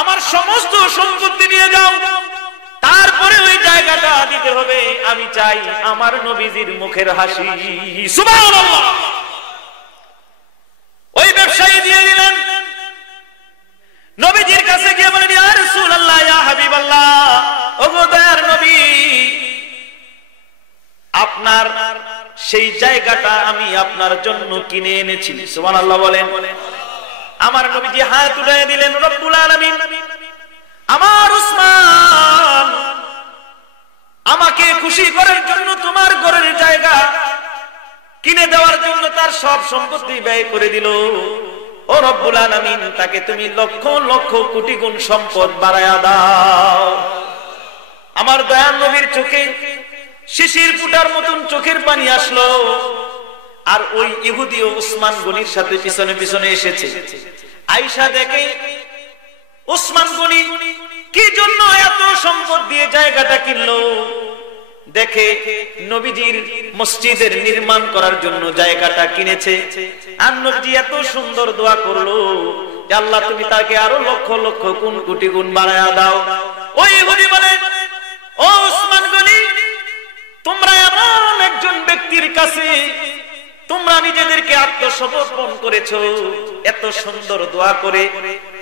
আমার সমস্ত সম্পত্তি নিয়ে যাও, তারপরে ওই জায়গাটা দিতে হবে। আমি চাই আমার নবীজির মুখের হাসি। সুবহানাল্লাহ। ওই ব্যবসায়ী দিয়ে দিলেন। নবীজির কাছে গিয়ে বলেন, ইয়া রাসূলুল্লাহ, ইয়া হাবিবাল্লাহ, ওগো দয়ার নবী, আপনার সেই জায়গাটা আমি আপনার জন্য কিনে এনেছি। সুবহানাল্লাহ বলেন। আমার নবীজি হাত উঠিয়ে দিলেন, রব্বুল আলামিন, আমার উসমান আমাকে খুশি করার জন্য তোমার ঘরের জায়গা কিনে দেওয়ার জন্য তার সব সম্পত্তি ব্যয় করে দিল। ও রব্বুল আলামিন, তাকে তুমি লক্ষ লক্ষ কোটি গুণ সম্পদ বাড়ায়া দাও। আমার দয়াল নবীর চোখে শিশির ফুটার মতন চোখের পানি আসলো। আর ওই ইহুদিও উসমান গনির সাথে পিছনে পিছনে এসেছে। আয়েশা দেখে উসমান গনি কি জন্য এত সম্পদ দিয়ে জায়গাটা কিনলো, দেখে নবীজির মসজিদের নির্মাণ করার জন্য জায়গাটা কিনেছে। আর নবীজি এত সুন্দর দোয়া করলো যে আল্লাহ তুমি তাকে আরো লক্ষ লক্ষ গুণ কোটি গুণ বাড়ায়া দাও। ওই ইহুদি বলে, ও উসমান গনি, তোমরা এমন একজন ব্যক্তির কাছে তোমরা নিজেদেরকে আত্মসমর্পণ করেছো, এত সুন্দর দোয়া করে।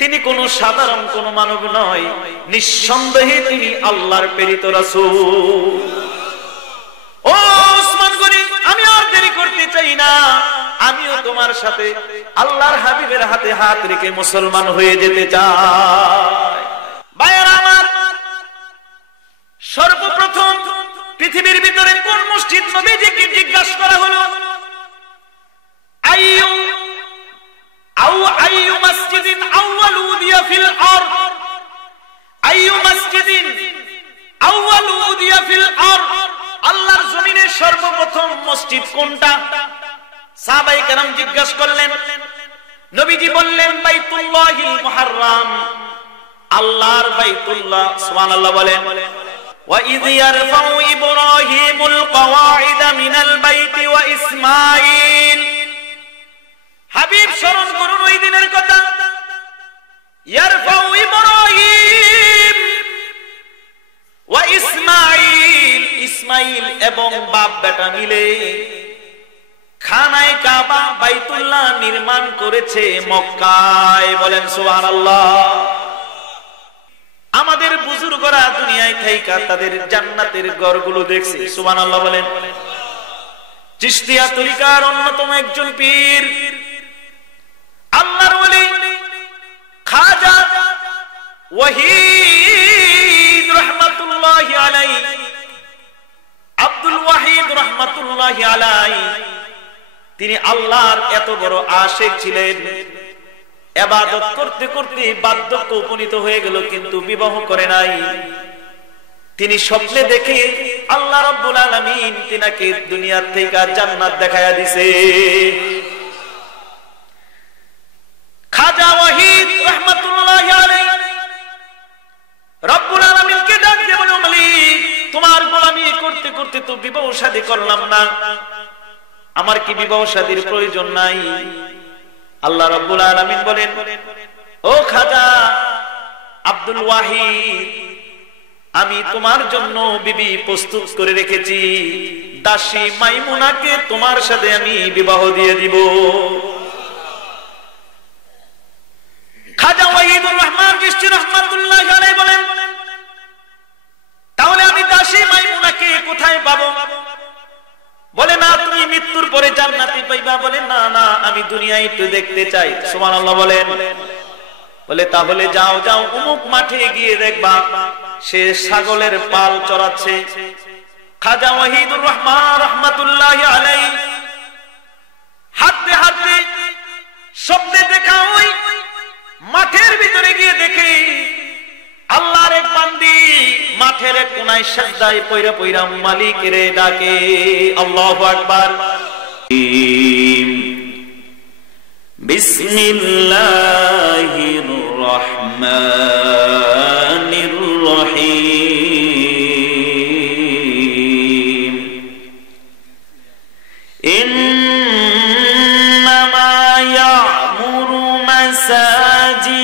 তিনি কোন সাধারণ কোন মানব নয়, নিঃসন্দেহে তিনি আল্লাহর প্রেরিত রাসূল। ও উসমান গনি, আমি আর দেরি করতে চাই না, আমিও তোমার সাথে আল্লাহর হাবিবের হাতে হাত রেখে মুসলমান হয়ে যেতে চাই। ভাইরা আমার, সর্বপ্রথম পৃথিবীর ভিতরে কোন মসজিদ নবীজিকে জিজ্ঞাসা করা হলো, আইয়ু মসজিদিন আউয়াল উদিয়া ফিল আরদ, আইয়ু মসজিদিন আউয়াল উদিয়া ফিল আরদ, আল্লাহর জমিনে সর্বপ্রথম মসজিদ কোনটা? সাহাবায়ে কেরাম জিজ্ঞাসা করলেন। নবীজি বললেন, বাইতুল্লাহিল মুহাররম, আল্লাহর বাইতুল্লাহ। সুবহানাল্লাহ বলেন। وَإِذْ يَرْفَعُ إِبْرَاهِيمُ الْقَوَاعِدَ مِنَ الْبَيْتِ وَإِسْمَاعِيلُ, হাবিব স্মরণ করুন ওই দিনের কথা। ইয়ারফাউ ইব্রাহিম ওয়া ইসমাঈল, ইসমাঈল এবং বাপ বেটা মিলে খানায়ে কাবা বাইতুল্লাহ নির্মাণ করেছে মক্কায়। বলেন সুবহানাল্লাহ। আমাদের বুজুর্গরা দুনিয়ায় থাইকা তাদের জান্নাতের ঘরগুলো দেখছে। সুবহানাল্লাহ বলেন। চিশতিয়া তরিকার অন্যতম একজন পীর, আল্লাহর ওলি খাজা ওয়াহিদ রাহমাতুল্লাহি আলাইহি, আব্দুল ওয়াহিদ রাহমাতুল্লাহি আলাইহি, তিনি আল্লাহর এত বড় আশিক ছিলেন। ইবাদত করতে করতে বার্ধক্য উপনীত হয়ে গেল, কিন্তু বিবাহ করে নাই। তিনি স্বপ্নে দেখে আল্লাহ রাব্বুল আলামিন তিনাকে দুনিয়ার থেকে জান্নাত দেখায়া দিয়েছে। খাজা ওয়াহিদ রাহমাতুল্লাহি আলাইহি রব্বুল আলামিনকে ডাক দিয়ে বলে, মালিক, তোমার গোলামি করতে করতে তো বিবাহ শাদী করলাম না, আমার কি বিবাহ শাদীর প্রয়োজন নাই? আল্লাহ রাব্বুল আলামিন বলেন, ও খাজা আব্দুল ওয়াহিদ, আমি তোমার জন্য বিবি প্রস্তুত করে রেখেছি, দাসী মাইমুনাকে তোমার সাথে আমি বিবাহ দিয়ে দিব। খাজা ওয়াহিদুর রহমান চিশতি রাহমাতুল্লাহি আলাইহি বলেন, তাহলে আমি দাসী মাইমুনাকে কোথায় পাবো? বলে, না, তুমি মৃত্যুর পরে জান্নাতে পাইবা। বলে, না না, আমি দুনিয়ায় একটু দেখতে চাই। সুবহানাল্লাহ বলেন। বলে, তাহলে যাও যাও, অমুক মাঠে গিয়ে দেখবা সে ছাগলের পাল চড়াচ্ছে। খাজা ওয়াহিদুর রহমান রাহমাতুল্লাহি আলাইহি হাঁটতে হাঁটতে স্বপ্নে দেখা ওই মাঠের ভিতরে গিয়ে দেখে আল্লাহর এক বান্দি মাঠের এক কোনায় সিজদায় পইরা পইরা মালিকের ডাকে। আল্লাহু আকবার। বিসমিল্লাহির রহমানির রহিম। ইন্নামা ইয়ামুরু মাসাজিদাল্লাহ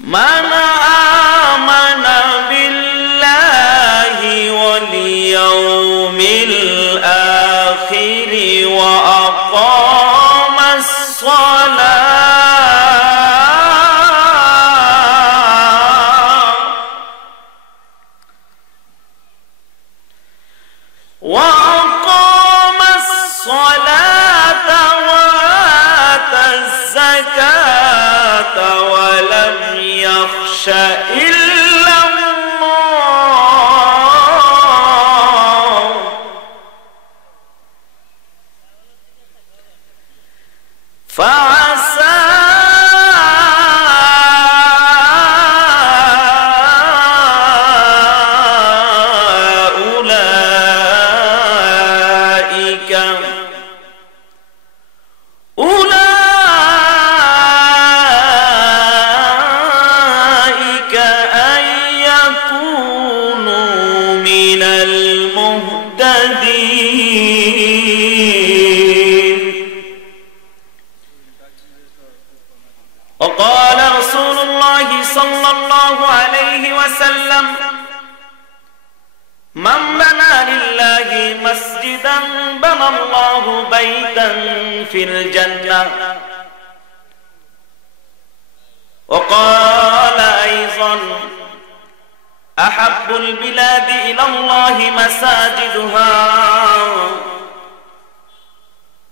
মান আমানা বিল্লাহি ওয়াল ইয়াউমিল আখির ওয়া আকামাস সালাহ ওয়া আকামাস সালাতা ওয়া আতাজ যাকাতা ওয়া লাম ইয়াখশা ইল্লাল্লাহ ফাআসা وقال رسول الله صلى الله عليه وسلم من بنى لله مسجدا بنى الله بيتا في الجنة وقال أيضا أحب البلاد إلى الله مساجدها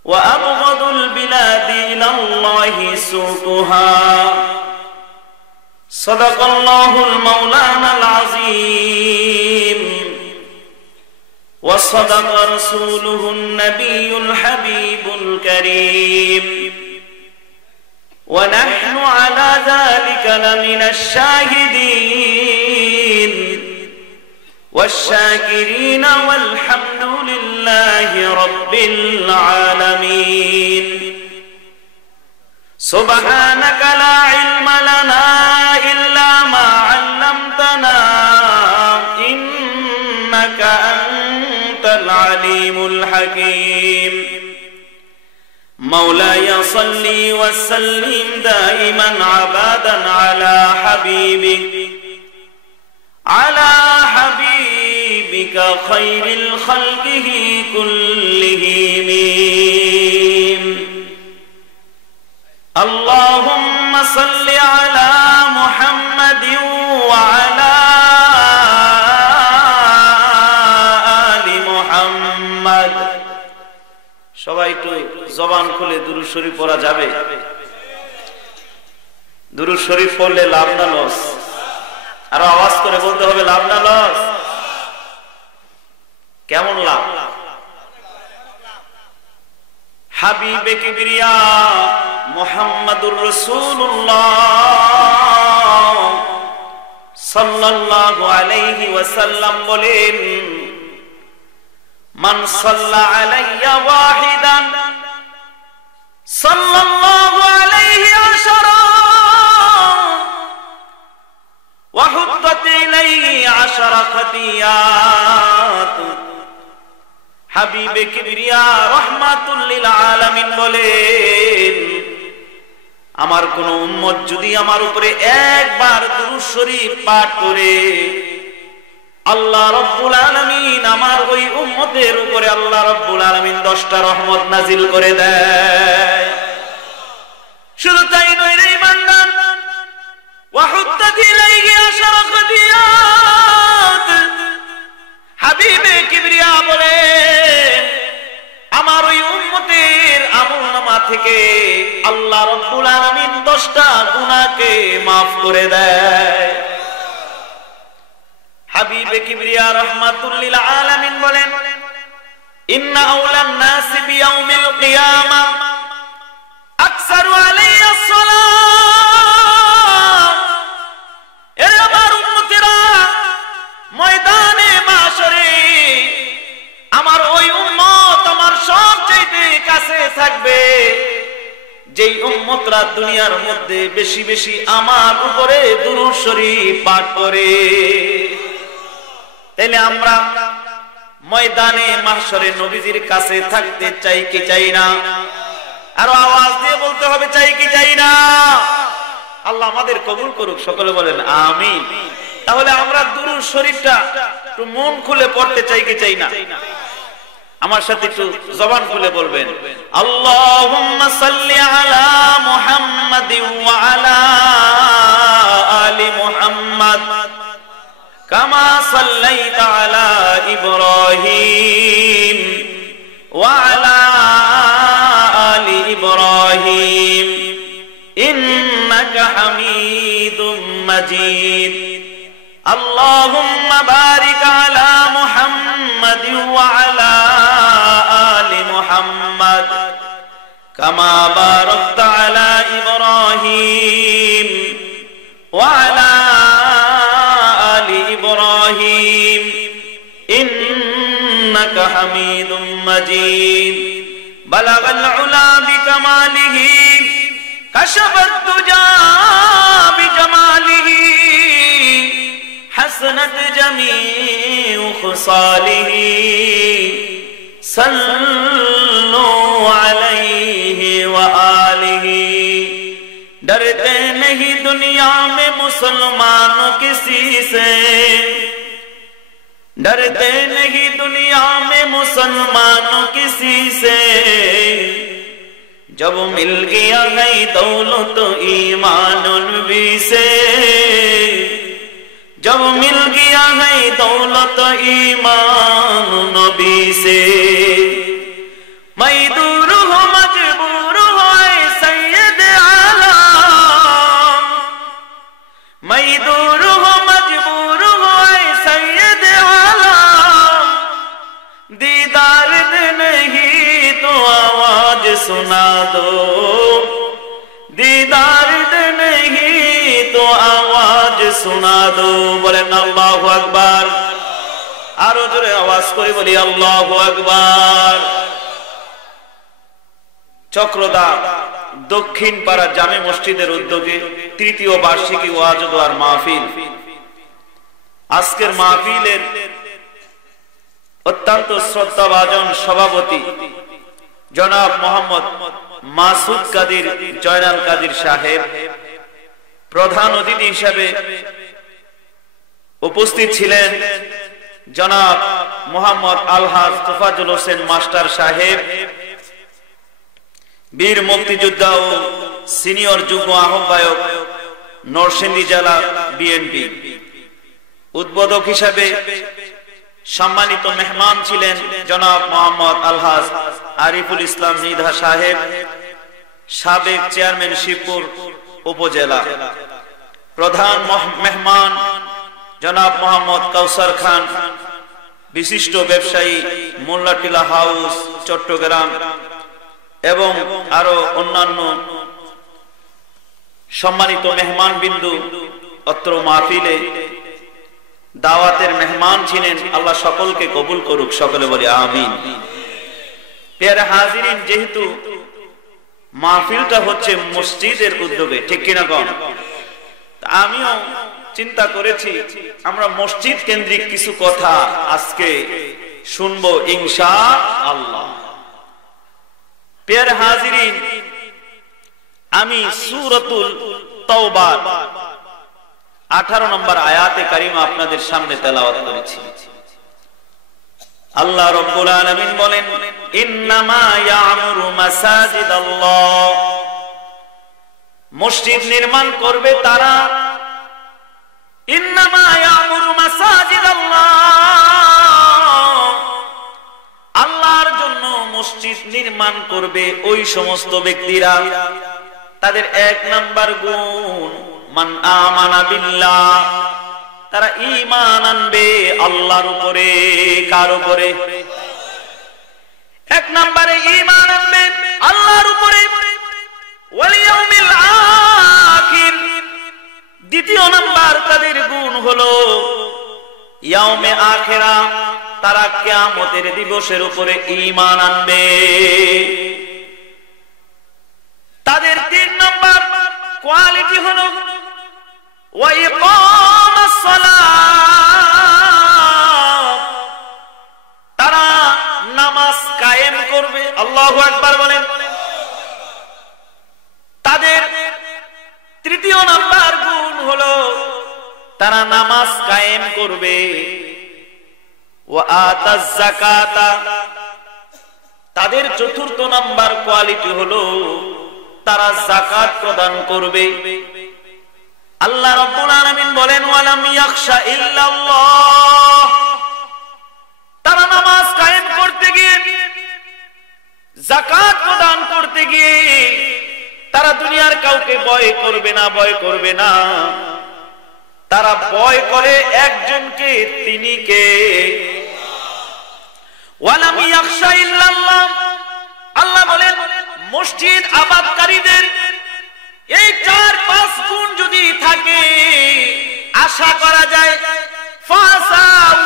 وأبغض البلاد إلى الله سوقها صدق الله المولانا العظيم وصدق رسوله النبي الحبيب الكريم ونحن على ذلك لمن الشاهدين والشاكرين والحمد لله رب العالمين سبحانك لا علم لنا إلا ما علمتنا إنك أنت العليم الحكيم مولاي صل وسلم دائما أبدا على حبيبك خير الخلق كلهم اللهم صل على محمد وعلى آل محمد সবাই একটু জবান খুলে দুরূদ শরীফ পড়া যাবে দুরূদ শরীফ পড়লে লাভ না লস আর আওয়াজ করে বলতে হবে লাভ না লস কেমন লাভ হাবিবে কিবরিয়া মুহাম্মাদুর রাসূলুল্লাহ সাল্লাল্লাহু আলাইহি ওয়াসাল্লাম বলেন মান সাল্লা আলাইয়া ওয়াহিদান সাল্লাল্লাহু আলাইহি আশরা ওয়া হুদ্দাত ইলাইহি আশরা খাতিয়াত হাবিবে কিবরিয়া রাহমাতুল লিল আলামিন বলেন আমার কোন উম্মত যদি আমার উপরে একবার দুরূদ শরীফ পাঠ করে আল্লাহ রাব্বুল আলামিন আমার ওই উম্মতের উপরে আল্লাহ রাব্বুল আলামিন 10টা রহমত নাজিল করে দেয় শুধু তাই নয় রে ইমানদার ওয়া হুদ্দাত ইলাইহি আশরা খাতিয়াত হাবিবে কিবরিয়া বলেন আমার ওই উম্মতের আমলনামা থেকে আল্লাহ রাব্বুল আলামিন 10টা গুনাহকে maaf করে দেয় হাবিবে কিবরিয়া রাহমাতুল লিল আলামিন বলেন ইন্না আওলান নাস বিয়াউমিল কিয়ামা আকসারু আলাইহিস সালাত এ আমার উম্মতেরা ময়দানে মাশরে আমার ওই উম্মত আমার সবচেয়ে কাছে থাকবে যেই উম্মতরা দুনিয়ার মধ্যে বেশি বেশি আমার উপরে দুরূদ শরীফ পাঠ করে তাইলে আমরা ময়দানে মাহশরে নবীজির কাছে থাকতে চাই কি চাই না আর আওয়াজ দিয়ে বলতে হবে চাই কি চাই না আল্লাহ আমাদের কবুল করুক, সকলে বলেন আমিন। তাহলে আমরা দুরূদ শরীফটা একটু মন খুলে পড়তে চাই কি চাই না? আমার সাথে একটু জবান খুলে বলবেন, আল্লাহুম্মা সাল্লি আলা মুহাম্মাদিন ওয়া আলা আলি মুহাম্মাদ কামা সাল্লাইতা আলা ইব্রাহিম ওয়া আলা আলি ইব্রাহিম ইন্নাকা হামিদুম মাজিদ। আল্লাহুম্মা বারিক আলা মুহাম্মাদিন ওয়া আলা আলি মুহাম্মাদ কামা বারাকতা আলা ইব্রাহিম ওয়া আলা আলি ইব্রাহিম ইন্নাকা হামিদুম মাজিদ। বালাগাল উলা বিকামালিহি কাশাফাত দুজা বিজামালিহি হাসনাত জামিউ খুসালিহি সল্লু আলাইহি ওয়া আলিহি। डरते नहीं दुनिया में मुसलमानों किसी से, डरते नहीं दुनिया में मुसलमानों किसी से, जब मिल गया है दौलत ईमान नबी से, जब मिल गया है दौलत ईमान नबी से। मैं दूर हूँ मजबूर हूँ सैयद आलम, मैं दूर हूँ मजबूर हूँ सैयद आलम, दीदार नहीं तो आवाज सुना दो, दीदार नहीं तो आवाज सुना दो। बोले अल्लाहु আকবার, আরো জোরে আওয়াজ করে বলি আল্লাহু আকবার। চক্রদা দক্ষিণ পাড়া জামে মসজিদের উদ্যোগে তৃতীয় বার্ষিকী ওয়াজ ও দোয়ার মাহফিল। আজকের মাহফিলের অত্যন্ত শ্রদ্ধাভাজন সভাপতি জনাব মোহাম্মদ মাসুদ কাদির জয়নাল কাদির সাহেব, প্রধান অতিথি হিসেবে উপস্থিত ছিলেন জনাব মোহাম্মদ আলহাজ তোফাজুল হোসেন মাস্টার সাহেব, বীর মুক্তিযোদ্ধা ও সিনিয়র যুগ্ম আহ্বায়ক নরসিংদী জেলা বিএনপি। উদ্বোধক হিসেবে সম্মানিত মেহমান ছিলেন জনাব মোহাম্মদ আলহাজ আরিফুল ইসলাম নিধা সাহেব, সাবেক চেয়ারম্যান শিবপুর উপজেলা। প্রধান মেহমান জনাব মোহাম্মদ কাউসার খান, বিশিষ্ট ব্যবসায়ী, মোল্লাটিলা হাউস চট্টগ্রাম, এবং আরো অন্যান্য সম্মানিত মেহমান বিন্দু অত্র মাহফিলে দাওয়াতের মেহমান ছিলেন। আল্লাহ সকলকে কবুল করুক, সকলে বলি আমিন। প্রিয় হাজিরিন, যেহেতু মাহফিলটা হচ্ছে মসজিদের উদ্যোগে, ঠিক কিনা কম, আমিও চিন্তা করেছি আমরা মসজিদ কেন্দ্রিক কিছু কথা আজকে শুনবো ইনশাআল্লাহ। প্রিয় হাজিরিন, আমি সূরাতুল তাওবা 18 নম্বর আয়াতে কারিমা আপনাদের সামনে তেলাওয়াত করেছি। আল্লাহ রাব্বুল আলামিন বলেন, ইন্নামা ইয়ামুরু মাসাজিদাল্লাহ, মসজিদ নির্মাণ করবে তারা, ইন্নামা ইয়ামুরু মাসাজিদাল্লাহ, আল্লাহর জন্য মসজিদ নির্মাণ করবে ওই সমস্ত ব্যক্তিরা, তাদের 1 নাম্বার গুণ মান আমানা বিল্লাহ, তারা ঈমান আনবে আল্লাহর উপরে। কার উপরে? 1 নম্বরে ঈমান আনবে আল্লাহর উপরে, ওয়াল ইয়াউমিল আখির। দ্বিতীয় নাম্বার তাদের গুণ হলো ইয়াউমে আখিরা, তারা কিয়ামতের দিবসের উপরে ঈমান আনবে। তাদের 3 নম্বর কোয়ালিটি হলো ওয়া ইকামাস সালাত, তারা নামাজ কায়েম করবে। আল্লাহু আকবার বলেন। তাদের তৃতীয় নাম্বার গুণ হলো তারা নামাজ কায়েম করবে, ওয়া আতাজ যাকাতা। তাদের চতুর্থ নাম্বার কোয়ালিটি হলো তারা যাকাত প্রদান করবে। আল্লাহ রাব্বুল আলামিন বলেন ওয়ালাম ইয়াখশা ইল্লাল্লাহ। তারা নামাজ কায়েম করতে গিয়ে, যাকাত প্রদান করতে গিয়ে তারা দুনিয়ার কাউকে ভয় করবে না, ভয় করবে না। তারা ভয় করে একজনকে, তিনি কে? ওয়ালাম ইয়াখশা ইল্লাল্লাহ। আল্লাহ বলেন মসজিদ আবাদকারীদের এই 4-5 গুণ যদি থাকে, আশা করা যায় ফাসাউলাইকা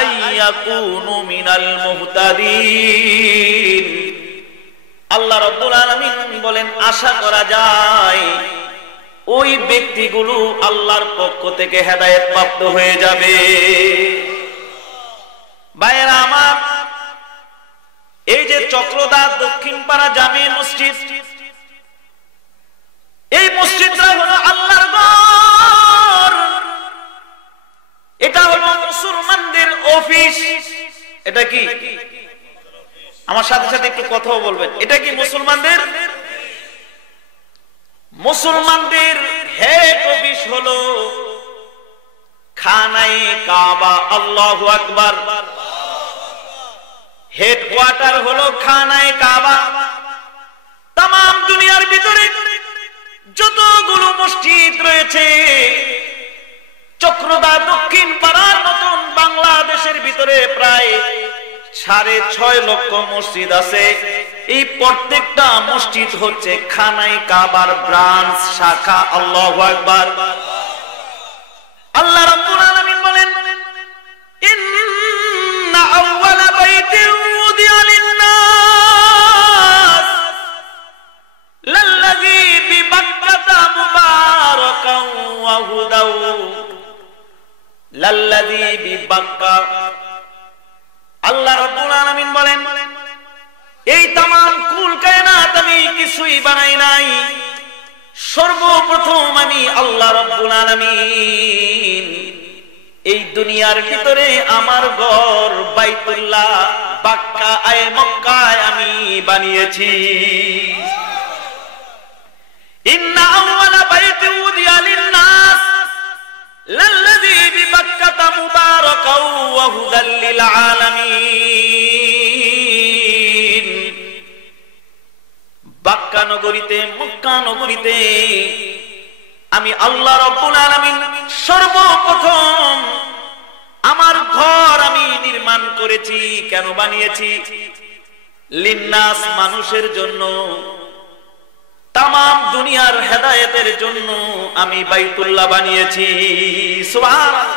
আইয়াকুনু মিনাল মুহতাদিন। আল্লাহ রাব্বুল আলামিন বলেন আশা করা যায় ওই ব্যক্তিগুলো আল্লাহর পক্ষ থেকে হেদায়েত প্রাপ্ত হয়ে যাবে। ভাইরা আমার, এই যে চক্রদার দক্ষিণপাড়া জামে মসজিদ, এই মসজিদটা হলো আল্লাহর ঘর। এটা হলো মুসলমানদের অফিস। এটা কি? আমার সাথে সাথে একটু কথাও বলবেন। এটা কি মুসলমানদের? মুসলমানদের হেড অফিস হলো খানায়ে কাবা। আল্লাহু আকবার। হেডকোয়ার্টার হলো খানায়ে কাবা। তামাম দুনিয়ার ভিতরে যতগুলো মসজিদ রয়েছে, চক্রদা দক্ষিণ পাড়ার মতন বাংলাদেশের ভিতরে প্রায় 6.5 লক্ষ মসজিদ আছে। এই প্রত্যেকটা মসজিদ হচ্ছে খানায়ে কাবার ব্রাঞ্চ, শাখা। আল্লাহু আকবার। আল্লাহ রাব্বুল আলামিন বলেন ইন্না আউওয়ালা বাইতিন উদিয়া লিন-নাস লাল্লাযী বিবাক্কাতা মুবারাকান ওয়া হুদাও। লাল্লাযী বিবাক্কা। আল্লাহ রাব্বুল আলামিন বলেন এই তামাম কুল কায়নাত আমি কিছুই বানাই নাই, সর্বপ্রথম আমি আল্লাহ রাব্বুল আলামিন এই দুনিয়ার ভিতরে আমার ঘর বাইতুল্লাহ বাক্কা আয়ে মক্কায় আমি বানিয়েছি। ইন্না আউওয়ালা বাইতিন উদিয়া লিন-নাস লাল্লাযী বিবাক্কাতা মুবারাকান ওয়া হুদাল লিল আলামিন। বাক্কা নগরীতে, মক্কা নগরীতে আমি আল্লাহ রাব্বুল আলামিন সর্বপ্রথম আমার ঘর আমি নির্মাণ করেছি। কেন বানিয়েছি? লিন্নাস, মানুষের জন্য, তামাম দুনিয়ার হেদায়েতের জন্য আমি বাইতুল্লাহ বানিয়েছি। সুবহানাল্লাহ।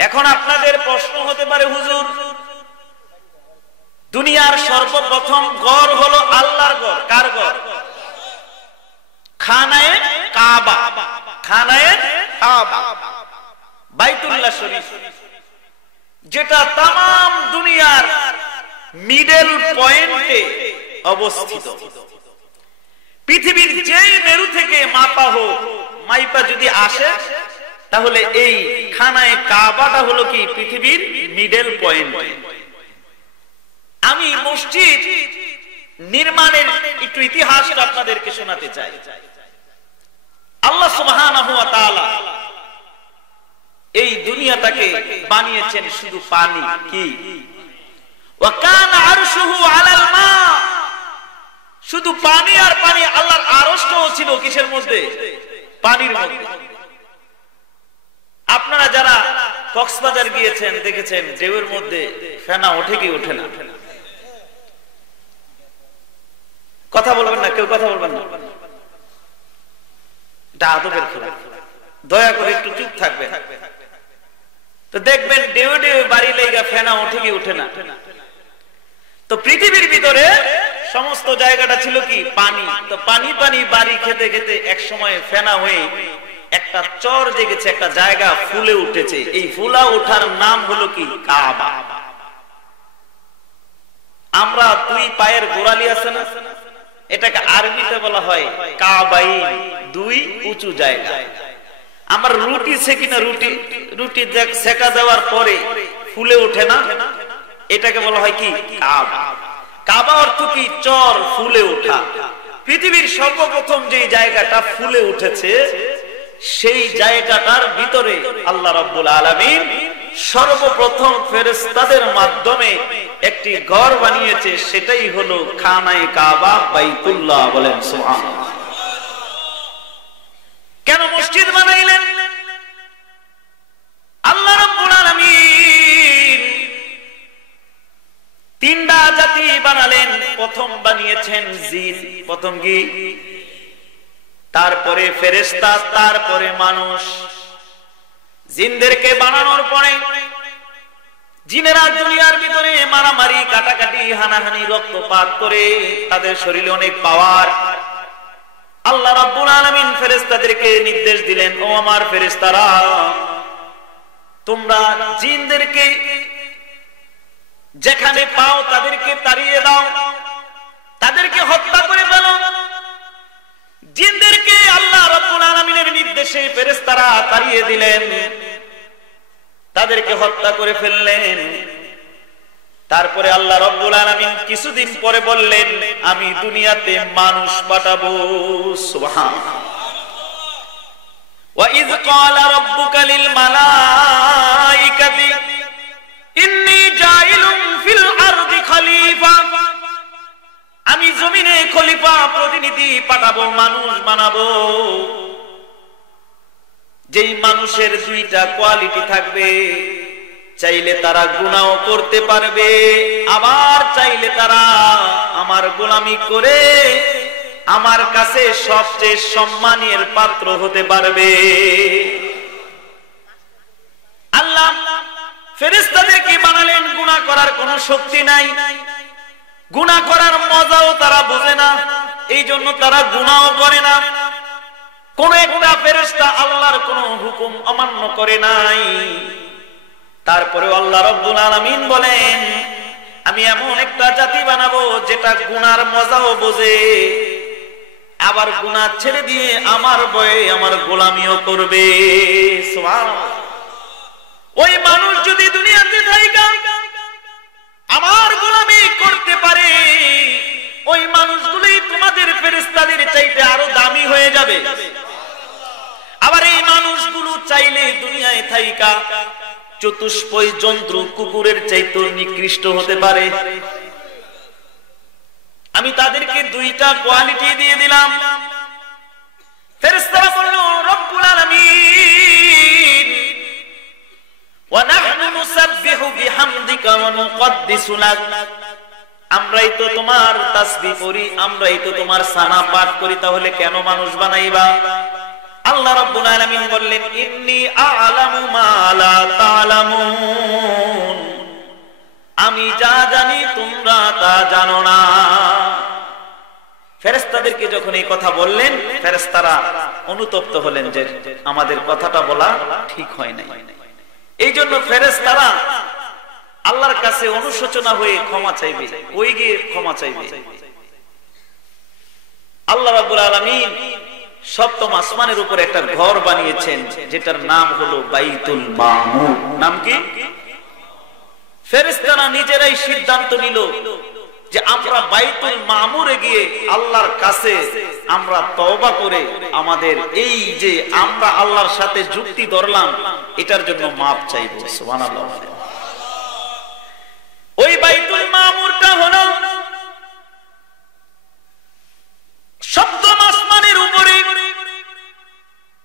এখন আপনাদের প্রশ্ন হতে পারে, হুজুর দুনিয়ার সর্বপ্রথম ঘর হলো আল্লাহর ঘর। কার ঘর? খানায়ে কাবা। খানায়ে কাবা, বাইতুল্লাহ শরীফ, যেটা তামাম দুনিয়ার মিডল পয়েন্টে অবস্থিত। পৃথিবীর যেই মেরু থেকে মাপা হোক, মাইপা যদি আসে, তাহলে এই খানায়ে কাবাটা হলো কি পৃথিবীর মিডল পয়েন্ট। আমি মসজিদ নির্মাণের একটু ইতিহাসটা আপনাদেরকে শোনাতে চাই। আল্লাহ সুবহানাহু ওয়া তাআলা এই দুনিয়াটাকে বানিয়েছেন শুধু পানি। কি? ওয়া কানা আরশুহু আলাল মা। শুধু পানি আর পানি। আল্লাহর আরশটাও ছিল কিসের মধ্যে? পানির মধ্যে। আপনারা যারা কক্সবাজার গিয়েছেন দেখেছেন ঢেউয়ের মধ্যে ফেনা ওঠে কি ওঠে না? কথা বলবেন না, কেউ কথা বলবেন না। এটা আদবের খেলা, দয়া করে একটু চুপ থাকবেন। তো দেখবেন ঢেউ ঢেউ বাড়ি লেগে ফেনা ওঠে কি ওঠে না। তো পৃথিবীর ভিতরে সমস্ত জায়গাটা ছিল কি পানি। তো পানি পানি বাড়ি খেতে খেতে এক সময় ফেনা হয়ে একটা চর জেগেছে, একটা জায়গা ফুলে উঠেছে। এই ফুলা ওঠার নাম হলো কি? কাবা। আমরা দুই পায়ের গোড়ালি আছে না, এটাকে আরবিতে বলা হয় কাবাইন, দুই উঁচু জায়গা। আমার রুটি সেকি না, রুটি সেকা দেওয়ার পরে ফুলে ওঠে না, এটাকে বলা হয় কি কাবা। কাবা অর্থ কি চর, ফুলে ওঠা। পৃথিবীর সর্বপ্রথম যে জায়গাটা ফুলে উঠেছে সেই জায়গাটার ভিতরে আল্লাহ রাব্বুল আলামিন সর্বপ্রথম ফেরেশতাদের মাধ্যমে একটি ঘর বানিয়েছে, সেটাই হলো খানায়ে কাবা, বাইতুল্লাহ। বলেন সুবহানাল্লাহ। কেন মসজিদ বানাইলেন? আল্লাহ রাব্বুল আলামিন তিনটা জাতি বানালেন। প্রথম বানিয়েছেন জিন, প্রথম কি? তারপরে ফেরেশতা, তারপরে মানুষ। জিনদেরকে বানানোর পরে জিনেরা দুনিয়ার ভিতরে মারামারি, কাটাকাটি, হানাহানি, রক্তপাত করে তাদের শরীরে অনেক পাওয়ার। আল্লাহ রাব্বুল আলামিন ফেরেশতাদেরকে নির্দেশ দিলেন, ও আমার ফেরেশতারা, তোমরা জিনদেরকে যেখানে পাও তাদেরকে তাড়িয়ে দাও, তাদেরকে হত্যা করে ফেলো। জিনদেরকে আল্লাহ রাব্বুল আলামিনের নির্দেশে ফেরেশতারা তাড়িয়ে দিলেন, তাদেরকে হত্যা করে ফেললেন। তারপরে আল্লাহ রাব্বুল আলামিন কিছুদিন পরে বললেন, আমি দুনিয়াতে মানুষ পাঠাবো। সুবহানাল্লাহ। ওয়া ইয ক্বালা রাব্বুকা লিল মালাইকাতি ইন্নী জাইলুন ফিল আরদি খলিফা, আমি জমিনে খলিফা, প্রতিনিধি পাঠাবো, মানুষ বানাবো। যেই মানুষের দুইটা কোয়ালিটি থাকবে, চাইলে তারা গুনাহ করতে পারবে, আবার চাইলে তারা আমার গোলামি করে আমার কাছে সবচেয়ে সম্মানের পাত্র হতে পারবে। আল্লাহ ফেরেশতাদেরকে বানালেন, গুনাহ করার কোনো শক্তি নাই, গুনাহ করার মজাও তারা বোঝে না, এই জন্য তারা গুনাহ করে না। কোন একটা ফেরেশতা আল্লাহর কোন হুকুম অমান্য করে নাই। তারপরে আল্লাহ রাব্বুল আলামিন বলেন, আমি এমন একটা জাতি বানাবো যেটা গুনার মজাও বোঝে, আবার গুনাহ ছেড়ে দিয়ে আমার ভয়ে আমার গোলামিও করবে। সুবহানাল্লাহ। ওই মানুষ যদি দুনিয়াতে থাইকা আমার গোলামি করতে পারে, ওই মানুষগুলোই তোমাদের ফেরেশতাদের চাইতে আরো দামি হয়ে যাবে। আবার এই মানুষগুলো চাইলে দুনিয়ায় থাইকা চতুষ্পয় জন্তু কুকুরের চাইতে নিকৃষ্ট হতে পারে। আমি তাদেরকে দুইটা কোয়ালিটি দিয়ে দিলাম। ফেরেশতারা বলল, রব্বুল আলামিন, ওয়া নাহনু নুসাব্বিহু বিহামদিকা ওয়া নুকদ্দিসু লাক, আমরাই তো তোমার তাসবিহ করি, আমরাই তো তোমার সানা পাঠ করি, তাহলে কেন মানুষ বানাইবা? আল্লাহ রাব্বুল আলামিন বললেন, ইন্নী আ'লামু মা লা তা'লামুন, আমি যা জানি তোমরা তা জানো না। ফেরেশতাদেরকে যখন এই কথা বললেন, ফেরেশতারা অনুতপ্ত হলেন যে আমাদের কথাটা বলা ঠিক হয় নাই। এই জন্য ফেরেশতারা আল্লাহর কাছে অনুশোচনা হয়ে ক্ষমা চাইবে, ওই গিয়ে ক্ষমা চাইবে। আল্লাহ রাব্বুল আলামিন সপ্তম আসমানের উপর একটা ঘর বানিয়েছেন, যেটার নাম হলো বাইতুল মামুর। নাম কি? ফেরেশতারা নিজেরাই সিদ্ধান্ত নিল যে আমরা বাইতুল মামুরে গিয়ে আল্লাহর কাছে আমরা তওবা করে আমাদের এই যে আমরা আল্লাহর সাথে যুক্তি ধরলাম, এটার জন্য মাপ চাইবো। সুবহানাল্লাহ। ওই বাইতুল মামুরটা হলো সপ্তম আসমানের উপরে।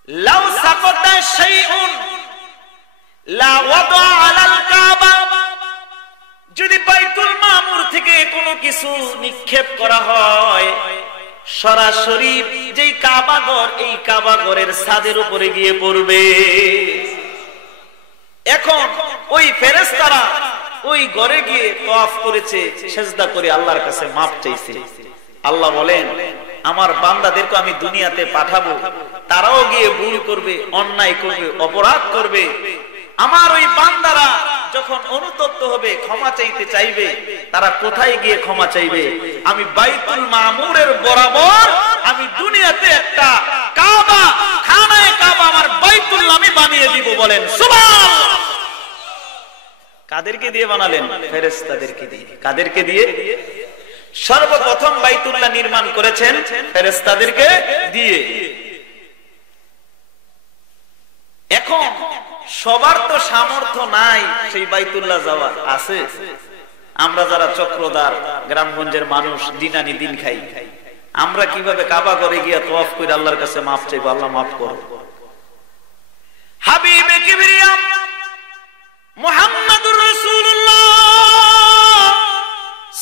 লাউ সাকাতা শাইউন লা ওয়াদা আলাল কাবা, যদি বাইতুল মামুর থেকে কোনো কিছু নিক্ষেপ করা হয়, সরাসরি যেই কাবা ঘর, এই কাবা ঘরের ছাদের উপরে গিয়ে পড়বে। এখন ওই ফেরেশতারা ওই ঘরে গিয়ে তওয়াফ করেছে, সিজদা করে আল্লাহর কাছে মাপ চাইছে। আল্লাহ বলেন, আমার বান্দাদেরকে আমি দুনিয়াতে পাঠাবো, তারাও গিয়ে ভুল করবে, অন্যায় করবে, অপরাধ করবে, আমার ওই বান্দারা যখন অনুতপ্ত হবে, ক্ষমা চাইতে চাইবে, তারা কোথায় গিয়ে ক্ষমা চাইবে? আমি বাইতুল মামুরের বরাবর আমি দুনিয়াতে একটা কাবা, খানায়ে কাবা আমার বাইতুল্লাহ আমি বানিয়ে দিব। বলেন সুবহানাল্লাহ। কাদেরকে দিয়ে বানালেন? ফেরেশতাদেরকে দিয়ে। কাদেরকে দিয়ে? সর্বপ্রথম বাইতুল্লাহ নির্মাণ করেছেন ফেরেশতাদেরকে দিয়ে। এখন সবার তো সামর্থ্য নাই সেই বাইতুল্লাহ যাওয়ার। আছে? আমরা যারা চক্রদার গ্রামগঞ্জের মানুষ, দিন আনি দিন খাই, আমরা কিভাবে কাবা করে গিয়া তওয়াফ করে আল্লাহর কাছে মাফ চাইবো? আল্লাহ মাফ করো। হাবিবে কিবরিয়া মুহাম্মদুর রাসূলুল্লাহ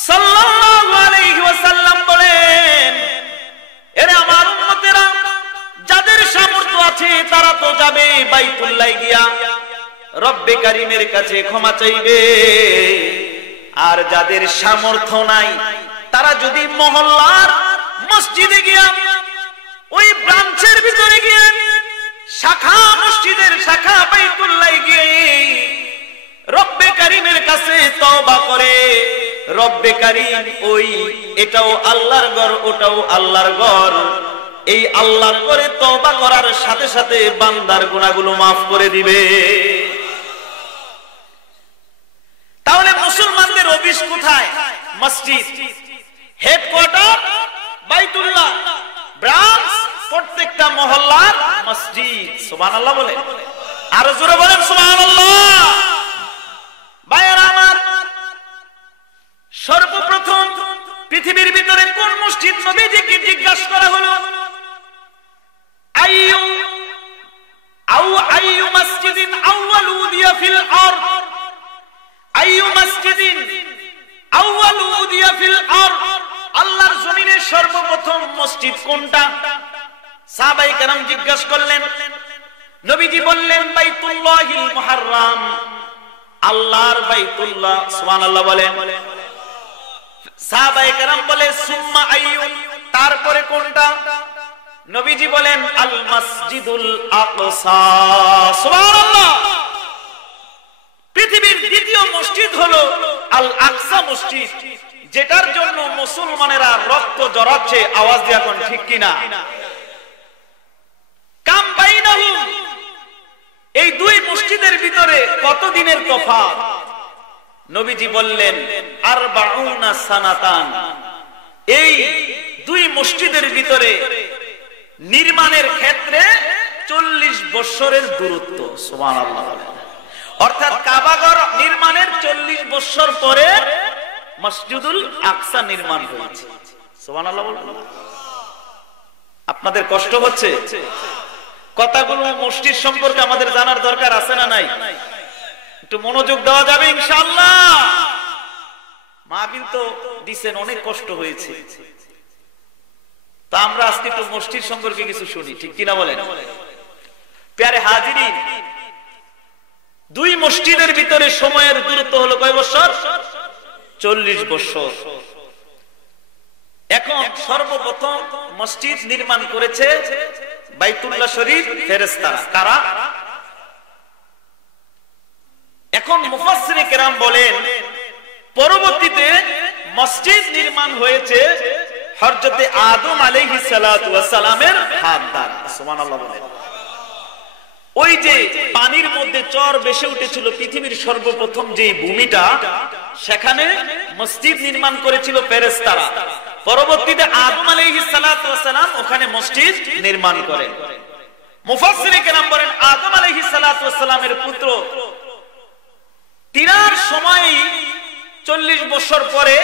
সাল্লাল্লাহু আলাইহি ওয়াসাল্লাম বলেন, এরে আমার উম্মতেরা, যাদের সামর্থ্য আছে তারা তো যাবে বাইতুল্লাহ গিয়া রব্বে কারীমের কাছে ক্ষমা চাইবে, আর যাদের সামর্থ্য নাই তারা যদি মহল্লার মসজিদে গিয়া, ওই ব্রাঞ্চের ভিতরে গিয়ে, শাখা মসজিদের শাখা বাইতুল্লাহ গিয়ে রব্বে কারীমের কাছে তওবা করে, রব্বে কারীম ওই এটাও আল্লাহর ঘর, ওটাও আল্লাহর ঘর, এই আল্লাহর করে তওবা করার সাথে সাথে বান্দার গুনাহগুলো মাফ করে দিবে। তাহলে মুসলমানদের অফিস কোথায়? মসজিদ। হেডকোয়ার্টার বাইতুল্লাহ, ব্রাঞ্চ প্রত্যেকটা মহল্লার মসজিদ। সুবহানাল্লাহ বলেন, আরো জোরে বলেন সুবহানাল্লাহ। ভাইরা আমার, সর্বপ্রথম পৃথিবীর ভিতরে কোন মসজিদ নবীজিকে জিজ্ঞাসা করা হলো? আইয়ু মসজিদিন আউয়ালু উদিয়া ফিল আরদ, আইয়ু মসজিদিন আউয়ালু উদিয়া ফিল আরদ, আল্লাহর জমিনে সর্বপ্রথম মসজিদ কোনটা? সাহাবায়ে কেরাম জিজ্ঞাসা করলেন। নবীজি বললেন বাইতুল্লাহিল মুহাররাম, আল্লাহর বাইতুল্লাহ। সুবহানাল্লাহ বলেন। সাহাবায়ে কেরাম বলে সুম্মা আইয়ু, তারপরে কোনটা? নবীজি বলেন আল মসজিদুল আকসা। সুবহানাল্লাহ। পৃথিবীর দ্বিতীয় মসজিদ হলো আল আকসা মসজিদ, যেটার জন্য মুসলমানেরা রক্ত জড়াচ্ছে। আওয়াজ দিয়ে এখন ঠিক কিনা? কাম বাইনাহুম, এই দুই মসজিদের ভিতরে কত দিনের তফাৎ? নবীজি বললেন 40 সানাতান। এই দুই মসজিদের ভিতরে নির্মাণের ক্ষেত্রে 40 বছরের দূরত্ব। সুবহানাল্লাহ। অর্থাৎ কাবাঘর নির্মাণের 40 বছর পরে মসজিদুল আকসা নির্মাণ হয়েছে। সুবহানাল্লাহ বলুন। আপনাদের কষ্ট হচ্ছে? কথাগুলো মসজিদ সম্পর্কে আমাদের জানার দরকার আছে না নাই? একটু মনোযোগ দেওয়া যাবে ইনশাআল্লাহ। মাহফিল তো দিছেন, অনেক কষ্ট হয়েছে, তা আমরা আজকে একটু মসজিদ সম্পর্কে কিছু শুনি, ঠিক কিনা বলেন? প্যারে হাজিরিন, দুই মসজিদের ভিতরে সময়ের দূরত্ব হলো কয় বছর? 40 বছর। এখন সর্বপ্রথম মসজিদ নির্মাণ করেছে বাইতুল্লাহ শরীফ ফেরেশতারা। কারা? এখন মুফাসসিরে কেরাম বলেন পরবর্তীতে মসজিদ নির্মাণ হয়েছে হযরতে আদম আলাইহিস সালাতু ওয়াস সালামের হাত দ্বারা। সুবহানাল্লাহ বলেন। ওই যে পানির মধ্যে চর বেশে উঠেছিল পৃথিবীর সর্বপ্রথম যে ভূমিটা, সেখানে মসজিদ নির্মাণ করেছিল ফেরেশতারা। পরবর্তীতে আদম আলাইহিস সালাতু ওয়াস সালাম ওখানে মসজিদ নির্মাণ করেন। মুফাসসিরে কেরাম বলেন আদম আলাইহিস সালাতু ওয়াস সালামের পুত্র তিনার সময় 40 বছর পরে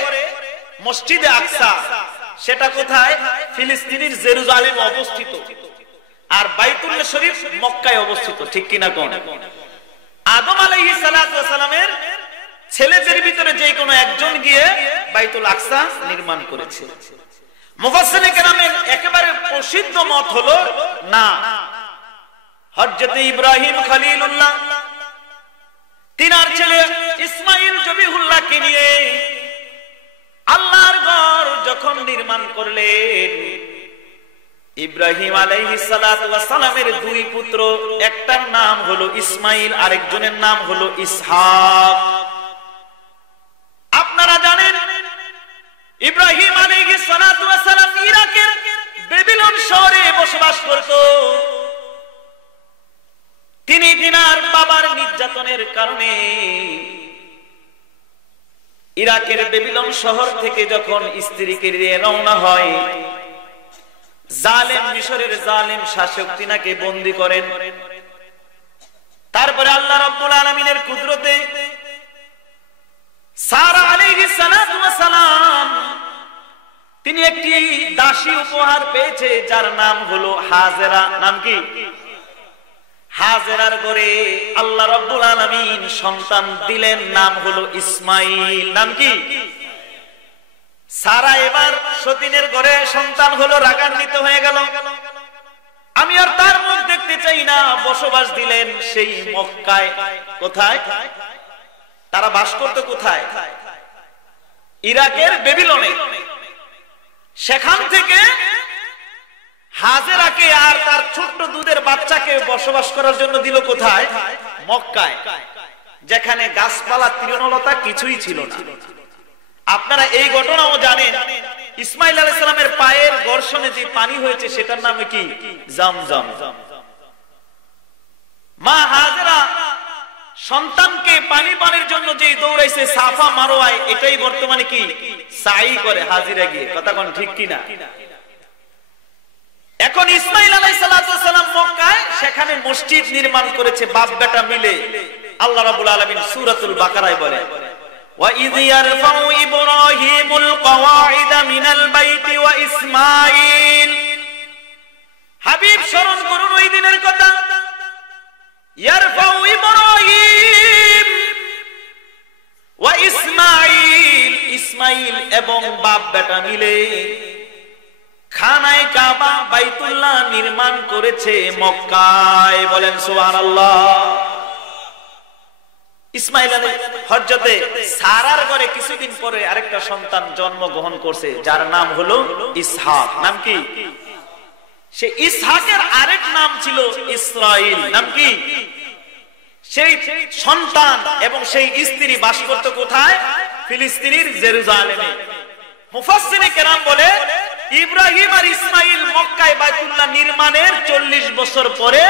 মসজিদে আকসা, সেটা কোথায়? ফিলিস্তিনের জেরুজালেমে অবস্থিত, আর বাইতুল্লাহ শরীফ মক্কায় অবস্থিত, ঠিক কিনা কোন? আদম আলাইহিস সালাতু ওয়াস সালামের ছেলেদের ভিতরে যে কোনো একজন গিয়ে বাইতুল আকসা নির্মাণ করেছে। মুফাসসিরে কেরামের একেবারে প্রসিদ্ধ মত হলো না, হযরত ইব্রাহিম খলিলুল্লাহ তিনার ছেলে ইসমাইল জবিহুল্লাহকে নিয়ে আল্লাহর ঘর যখন নির্মাণ করলেন, ইব্রাহিম আলাইহিস সালাতু ওয়াস সালামের দুই পুত্র, একটার নাম হলো ইসমাইল, আরেকজনের নাম হলো ইসহাক। আপনারা জানেন ইব্রাহিম আলাইহিস সালাতু ওয়াস সালাম ইরাকের বেবিলন শহরে বসবাস করত। তিনি তিনার বাবার নির্যাতনের কারণে ইরাকের বেবিলন শহর থেকে যখন স্ত্রীকে নিয়ে রওনা হয়, জালেম মিশরের জালেম শাসক তিনাকে বন্দী করেন। তারপরে আল্লাহ রাব্বুল আলামিনের কুদরতে সারা আলাইহিস সালাতু ওয়াস সালাম তিনি একটি দাসী উপহার পেয়েছে, যার নাম হলো হাজেরা। নাম কি? হাজেরার ঘরে আল্লাহ রাব্বুল আলামিন সন্তান দিলেন, নাম হলো ইসমাইল। নাম কি? সারা এবার সতীনের ঘরে সন্তান হলো, রাগান্বিত হয়ে গেল, আমি আর তার মুখ দেখতে চাই না। বসবাস দিলেন সেই মক্কায়। কোথায় তারা বাস করতে? কোথায়? ইরাকের বেবিলনে। সেখান থেকে হাজেরাকে আর তার ছোট্ট দুধের বাচ্চাকে বসবাস করার জন্য দিল কোথায়? মক্কায়, যেখানে গাছপালা তৃণলতা কিছুই ছিল না। আপনারা এই ঘটনাও জানেন, ইসমাইল আলাইহিস সালামের পায়ের ঘর্ষণে যে পানি হয়েছে সেটার নাম কি? জামজাম। মা হাজেরা সন্তানকে পানি পানির জন্য যে দৌড়াইছে সাফা মারোয়ায়, এটাই বর্তমানে কি সাই করে হাজিরা গিয়ে। কথা কোন ঠিক কিনা? এখন ইসমাইল আলাইহিস সালাম মক্কায় সেখানে মসজিদ নির্মাণ করেছে বাপ বেটা মিলে। আল্লাহ রাব্বুল আলামিন সূরাতুল বাকারায় বলে, وَإِذْ يَرْفَعُ إِبْرَاهِيمُ الْقَوَاعِدَ مِنَ الْبَيْتِ وَإِسْمَاعِيلُ। হাবিব স্মরণ করুন ওই দিনের কথা। ইয়ারফাউ ইব্রাহিম ওয়া ইসমাঈল, ইসমাঈল এবং বাপ বেটা মিলে খানায়ে কাবা বাইতুল্লাহ নির্মাণ করেছে মক্কায়। বলেন সুবহানাল্লাহ। ইসমাইল হযরতে সারার ঘরে কিছুদিন পরে আরেকটা সন্তান জন্মগ্রহণ করছে, যার নাম হলো ইসহাক। নাম কি? সে ইসহাকের আরেক নাম ছিল ইসরাইল। নাম কি? সেই সন্তান এবং সেই স্ত্রী বাস করত কোথায়? ফিলিস্তিনের জেরুজালেমে। মুফাসসিরে কেরাম বলে ইব্রাহিম আর ইসমাইল মক্কায় বাইতুল্লাহ নির্মাণের 40 বছর পরে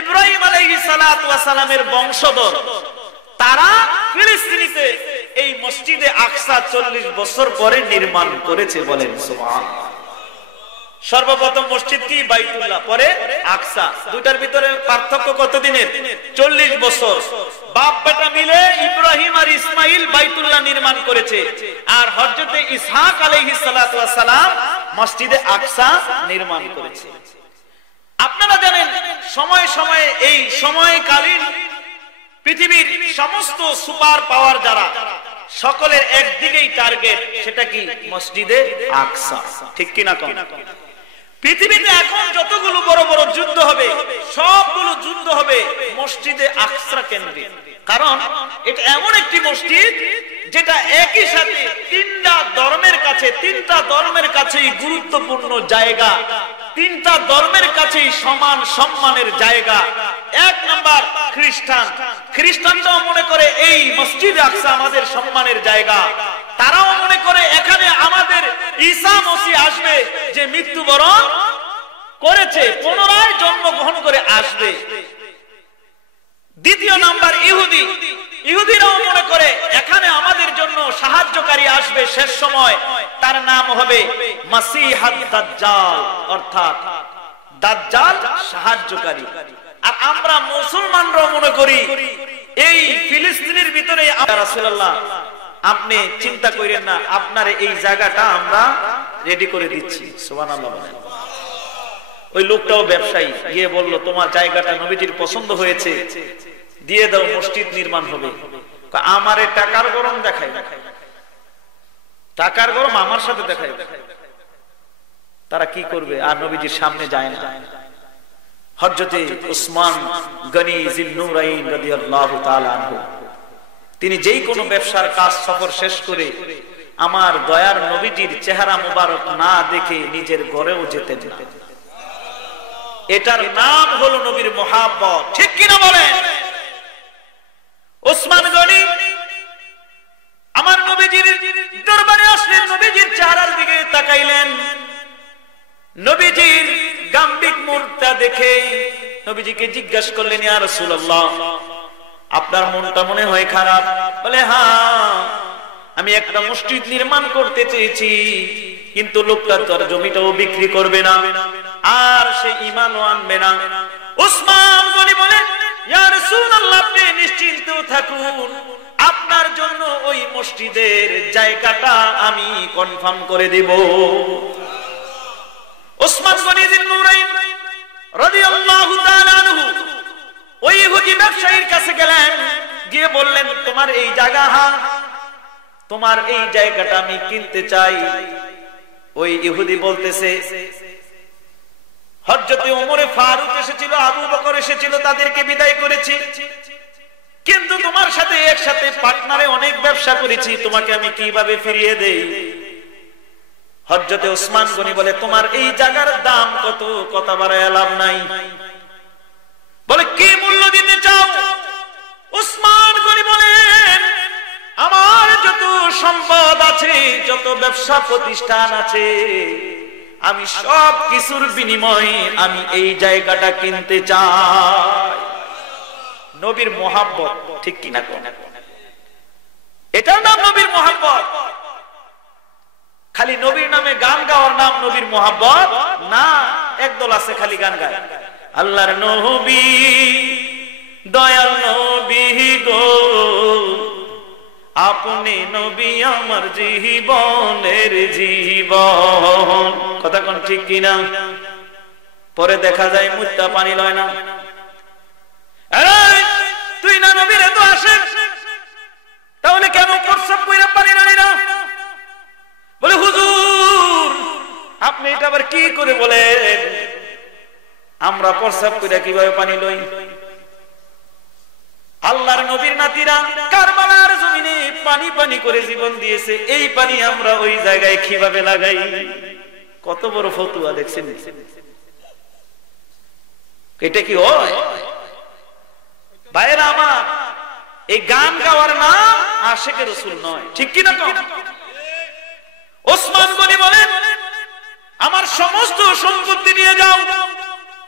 ইব্রাহিম আলাইহিস সালাতু ওয়াস সালামের বংশধর তারা ফিলিস্তিনিতে এই মসজিদে আকসা 40 বছর পরে নির্মাণ করেছে। বলেন সুবহানাল্লাহ। সর্বপ্রথম মসজিদ কি? বাইতুল্লাহ, পরে আকসা। দুটার ভিতরে পার্থক্য কত দিনের? 40 বছর। বাপ বেটা মিলে ইব্রাহিম আর ইসমাইল বাইতুল্লাহ নির্মাণ করেছে, আর হযরতে ইসহাক আলাইহিস সালাতু ওয়াস সালাম মসজিদে আকসা নির্মাণ করেছে। আপনারা জানেন সময়ে সময়ে এই সময়কালীন পৃথিবীর সমস্ত সুপার পাওয়ার যারা, সকলের একদিকেই টার্গেট, সেটা কি? মসজিদে আকসা। ঠিক কিনা? কম পৃথিবীতে এখন যতগুলো বড় বড় যুদ্ধ হবে সবগুলো যুদ্ধ হবে মসজিদে আকসা কেন্দ্রে। কারণ এটা এমন একটি মসজিদ যেটা একই সাথে তিনটা ধর্মের কাছেই গুরুত্বপূর্ণ জায়গা, তিনটা ধর্মের কাছেই সমান সম্মানের জায়গা। এক নাম্বার খ্রিস্টানরাও মনে করে এই মসজিদে আকসা আমাদের সম্মানের জায়গা। তারাও মনে করে এখানে আমাদের ঈসা মসিহ আসবে, যে মৃত্যুবরণ করেছে, পুনরায় জন্মগ্রহণ করে আসবে। দ্বিতীয় নাম্বার ইহুদিরাও মনে করে এখানে আমাদের জন্য সাহায্যকারী আসবে শেষ সময়, তার নাম হবে মাসিহাদ দাজ্জাল, অর্থাৎ দাজ্জাল সাহায্যকারী। আর আমরা মুসলমানরাও মনে করি এই ফিলিস্তিনের ভিতরে রাসূলুল্লাহ আপনি চিন্তা করেন না, আপনার এই জায়গাটা আমরা রেডি করে দিচ্ছি। সুবহানাল্লাহ। ওই লোকটাও ব্যবসায়ী, গিয়ে বলল তোমার জায়গাটা নবীজির পছন্দ হয়েছে, দিয়ে দাও, মসজিদ নির্মাণ হবে। আমারে টাকার গরম দেখায়, টাকার গরম আমার সাথে দেখায়। তারা কি করবে? আর নবীজির সামনে যায় না। হযরতে উসমান গনি জিন্নুরাইন রাদিয়াল্লাহু তাআলা আনহু, তিনি যেই কোনো ব্যবসার কাজ সফর শেষ করে আমার দয়ার নবীজির চেহারা মুবারক না দেখে নিজের ঘরেও যেতেন না। এটার নাম হলো নবীর মুহাব্বত। ঠিক কিনা বলেন? ওসমান গনি আমার নবীজির দরবারে আসলেন, নবীজির চেহারার দিকে তাকাইলেন, নবীজির গাম্ভীর মুখটা দেখে নবীজিকে জিজ্ঞাসা করলেন, ইয়া রাসূলুল্লাহ, আপনার মনটা মনে হয় খারাপ? বলে, হ্যাঁ, আমি একটা মসজিদ নির্মাণ করতে চেয়েছি, কিন্তু লোকটা তার জমিটাও বিক্রি করবে না, আর সে ঈমানও আনবে না। ওসমান গনি বলেন, ইয়া রাসূলুল্লাহ, আপনি নিশ্চিন্ত থাকুন, আপনার জন্য ওই মসজিদের জায়গাটা আমি কনফার্ম করে দেব। ওসমান গনি যিন্নুরাইন রাদিয়াল্লাহু তাআলা আনহু ওই ইহুদি ব্যবসায়ীর কাছে গেলেন, গিয়ে বললেন, তোমার এই জায়গা, হ্যাঁ, তোমার এই জায়গাটা আমি কিনতে চাই। ওই ইহুদি বলতেছে, হযরতে ওমর ফারুক এসেছিল, আবু বকর এসেছিল, তাদেরকে বিদায় করেছি, কিন্তু তোমার সাথে একসাথে পার্টনারে অনেক ব্যবসা করেছি, তোমাকে আমি কিভাবে ফিরিয়ে দেই? হযরতে ওসমান গনি বলে, তোমার এই জায়গার দাম কত? কথা বাড়ায় লাভ নাই। বলে, কি মূল্য দিতে চাও? ওসমান গনি বলেন, আমার যত সম্পদ আছে, যত ব্যবসা প্রতিষ্ঠান আছে, আমি সব কিছুর বিনিময়ে আমি এই জায়গাটা কিনতে চাই। নবীর মুহাব্বত, ঠিক কিনা? এটার নাম নবীর মুহাব্বত। খালি নবীর নামে গান গাওয়ার নাম নবীর মুহাব্বত না। একদল আছে খালি গান গায়, আল্লাহর নবী, দয়াল নবী গো, আপনি নবী আমার জীবনের জীবন। কথা কোন ঠিক কিনা? পরে দেখা যায় মুত্তা পানি লয় না। তুই না নবীর এত আসে, তাহলে কেন প্রস্রাব কইরা পানি লয় না? বলে, হুজুর, আপনি এটা আবার কি করে বলেন? আমরা প্রস্রাব কইরা কিভাবে পানি লই? আল্লাহর নবীর নাতিরা কারবালার জমিনে পানি পানি করে জীবন দিয়েছে, এই পানি আমরা ওই জায়গায় কিভাবে লাগাই? কত বড় ফতুয়া দেখছেন? এটা কি হয়? ভাইরা আমার, এই গান গাওয়ার নাম আশিকে রাসূল নয়। ঠিক কি না? ওসমান গনি বলেন, আমার সমস্ত সম্পত্তি নিয়ে যাও,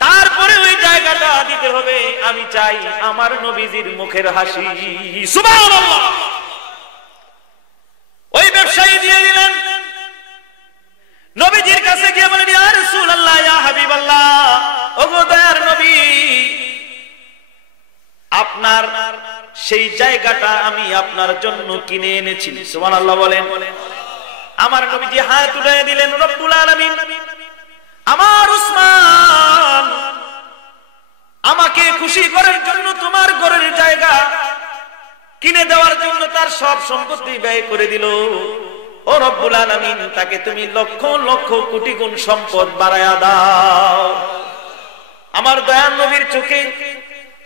তারপরে ওই জায়গাটা দিতে হবে। আমি চাই আমার নবীজির মুখের হাসি। সুবহানাল্লাহ। ওই ব্যবসায়ী দিয়ে দিলেন। নবীজির কাছে গিয়ে বলেন, ইয়া রাসূলুল্লাহ, ইয়া হাবিবাল্লাহ, ওগো দয়ার নবী, আপনার সেই জায়গাটা আমি আপনার জন্য কিনে এনেছি। সুবহানাল্লাহ বলেন। আমার নবীজি হাত উঠিয়ে দিলেন, রব্বুল আলামিন, আমার উসমান আমাকে খুশি করার জন্য তোমার ঘরের জায়গা কিনে দেওয়ার জন্য তার সব সম্পত্তি ব্যয় করে দিল। ও রব্বুল আলামিন, তাকে তুমি লক্ষ লক্ষ কোটি গুণ সম্পদ বাড়ায়া দাও। আমার দয়াল নবীর চোখে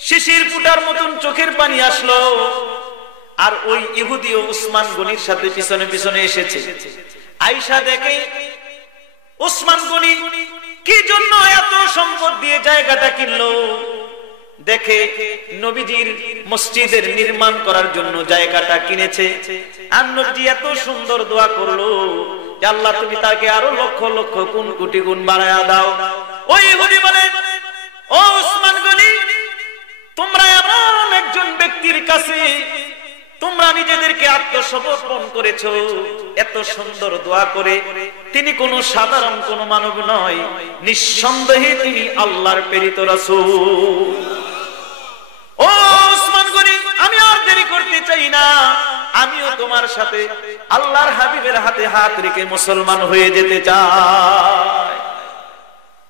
শিশির ফুটার মতন চোখের পানি আসলো। আর ওই ইহুদিও উসমান গনির সাথে পিছনে পিছনে এসেছে। আয়েশা দেখে উসমান গনি কি জন্য এত সম্পদ দিয়ে জায়গাটা কিনলো, দেখে নবীজির মসজিদের নির্মাণ করার জন্য জায়গাটা কিনেছে। আর নবীজি এত সুন্দর দোয়া করলো যে আল্লাহ তুমি তাকে আরো লক্ষ লক্ষ কোন কোটি গুণ বাড়ায়া দাও। ওই ইহুদি বলে, ও উসমান গনি, তোমরা এমন একজন ব্যক্তির কাছে তোমরা নিজেদেরকে আত্মসমর্পণ করেছো, এত সুন্দর দোয়া করে। তিনি কোন সাধারণ কোন মানব নয়, নিঃসন্দেহে তিনি আল্লাহর প্রেরিত রাসূল। ও উসমান গনি, আমি আর দেরি করতে চাই না, আমিও তোমার সাথে আল্লাহর হাবিবের হাতে হাত রেখে মুসলমান হয়ে যেতে চাই।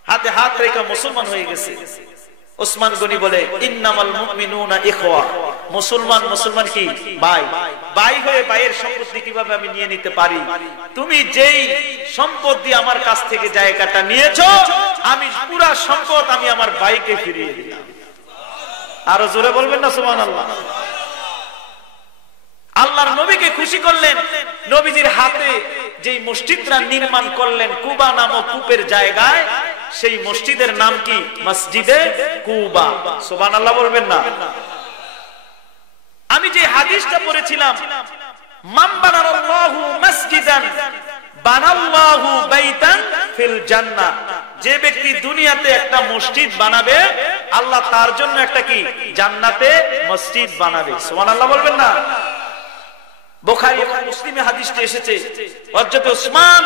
হাতে হাত রেখে মুসলমান হয়ে গেছে। উসমান গনি বলে, ইন্নামাল মুমিনুনা ইখওয়া, মুসলমান মুসলমান কি ভাই, ভাই হয়ে ভাইয়ের সম্পত্তি কিভাবে আমি নিয়ে নিতে পারি? তুমি যেই সম্পদ দিয়ে আমার কাছ থেকে জায়গাটা নিয়েছো, আমি পুরা সম্পদ আমি আমার ভাইকে ফিরিয়ে দিলাম। আরো জোরে বলবেন না সুবহানাল্লাহ। আল্লাহর নবীকে খুশি করলেন। নবীজির হাতে যেই মসজিদটা নির্মাণ করলেন কুবা নামক কূপের জায়গায়, সেই মসজিদের নাম কি? মসজিদে কুবা। সুবহানাল্লাহ বলবেন না? আমি যে হাদিসটা পড়েছিলাম, মান বানাল্লাহু মসজিদান বানাল্লাহু বাইতান ফিল জান্নাহ, যে ব্যক্তি দুনিয়াতে একটা মসজিদ বানাবে, আল্লাহ তার জন্য একটা কি? জান্নাতে মসজিদ বানাবে। সুবহানাল্লাহ বলবেন না? বুখারী এবং মুসলিমে হাদিসটি এসেছে, হযরত উসমান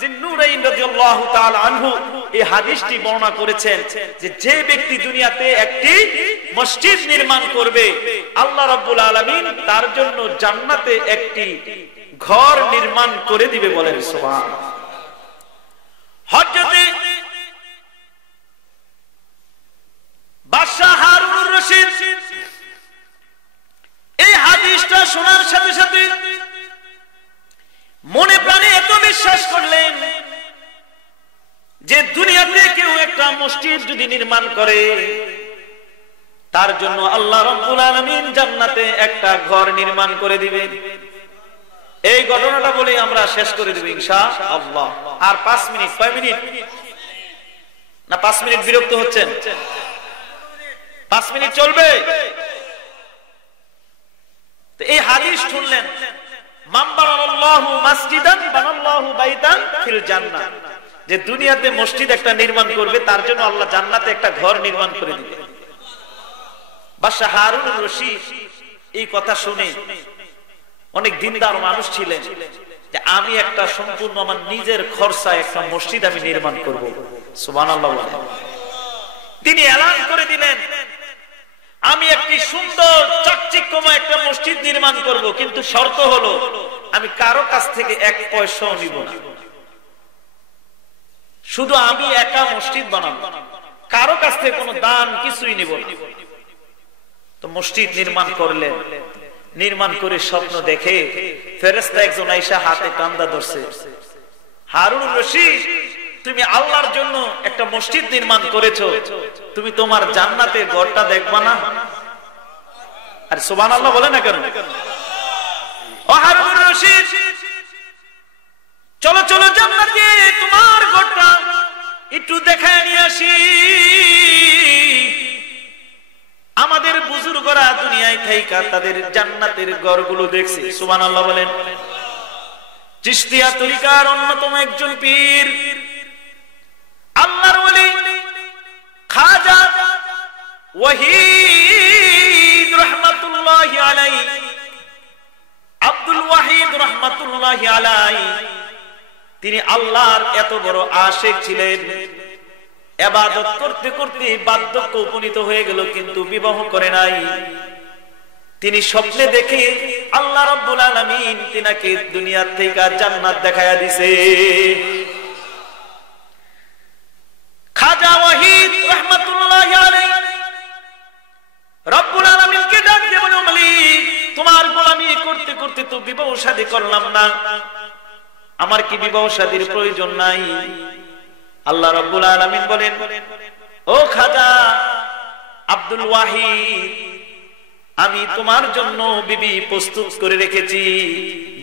জিন্নুরাইন রাদিয়াল্লাহু তাআলা আনহু এই হাদিসটি বর্ণনা করেছেন যে যে ব্যক্তি দুনিয়াতে একটি মসজিদ নির্মাণ করবে, আল্লাহ রাব্বুল আলামিন তার জন্য জান্নাতে একটি ঘর নির্মাণ করে দিবে। বলেন সুবহানাল্লাহ। হযরত বাদশাহ হারুনুর রশিদ এই হাদিসটা শোনার সাথে সাথে মনে প্রাণে এত বিশ্বাস করলেন যে দুনিয়াতে কেউ একটা মসজিদ যদি নির্মাণ করে, তার জন্য আল্লাহ রাব্বুল আলামিন জান্নাতে একটা ঘর নির্মাণ করে দিবে। এই ঘটনাটা বলে আমরা শেষ করে দেব ইনশাআল্লাহ। আর 5 মিনিট, কয় মিনিট না? 5 মিনিট বিরক্ত হচ্ছেন? 5 মিনিট চলবে? তো এই হাদিস শুনলেন, মান বানাল্লাহু মাসজিদান বানাল্লাহু বাইতান ফিল জান্নাহ, যে দুনিয়াতে মসজিদ একটা নির্মাণ করবে, তার জন্য আল্লাহ জান্নাতে একটা ঘর নির্মাণ করে দিবে। বাদশাহ হারুনুর রশিদ এই কথা শুনে, অনেক দিনদার মানুষ ছিলেন, যে আমি একটা সম্পূর্ণ আমার নিজের খরচায় একটা মসজিদ আমি নির্মাণ করব। সুবহানাল্লাহ। তিনি এলান করে দিলেন, আমি একটি সুন্দর চাকচিক্যময় একটা মসজিদ নির্মাণ করব, কিন্তু শর্ত হলো আমি কারো কাছ থেকে 1 পয়সাও নিব না। শুধু আমি একা মসজিদ বানাবো, কারো কাছ থেকে কোনো দান কিছুই নিব না। তো মসজিদ নির্মাণ করলেন। নির্মাণ করে স্বপ্ন দেখে ফেরেশতা একজন আয়েশা হাতে কান্দা ধরছে, হারুনুর রশিদ, তুমি আল্লাহর জন্য একটা মসজিদ নির্মাণ করেছো, তুমি তোমার জান্নাতের ঘরটা দেখবা না? আরে সুবহানাল্লাহ বলে না কেন? ও হারুনুর রশিদ, চলো চলো জান্নাতে তোমার ঘরটা একটু দেখায় নিয়ে আসি। আমাদের বুজুর্গরা দুনিয়ায় থাইকা তাদের জান্নাতের ঘরগুলো দেখছে। সুবহানাল্লাহ বলেন। চিশতিয়া তরিকার অন্যতম একজন পীর, আল্লাহর ওলি খাজা ওয়াহিদ রাহমাতুল্লাহি আলাইহি, আব্দুল ওয়াহিদ রাহমাতুল্লাহি আলাইহি, তিনি আল্লাহর এত বড় আশিক ছিলেন। ইবাদত করতে করতে বার্ধক্য উপনীত হয়ে গেল, কিন্তু বিবাহ করে নাই। তিনি স্বপ্নে দেখে আল্লাহ রাব্বুল আলামিন তিনাকে দুনিয়া থেকে জান্নাত দেখায়া দিয়েছে। খাজা ওয়াহিদ রাহমাতুল্লাহি আলাইহি রব্বুল আলামিনকে ডাক দিয়ে বলে, মালিক, তোমার গোলামি করতে করতে তো বিবাহ শাদী করলাম না, আমার কি বিবাহ শাদীর প্রয়োজন নাই? আল্লাহ রাব্বুল আলামিন বলেন, ও খাজা আব্দুল ওয়াহিদ, আমি তোমার জন্য বিবি প্রস্তুত করে রেখেছি,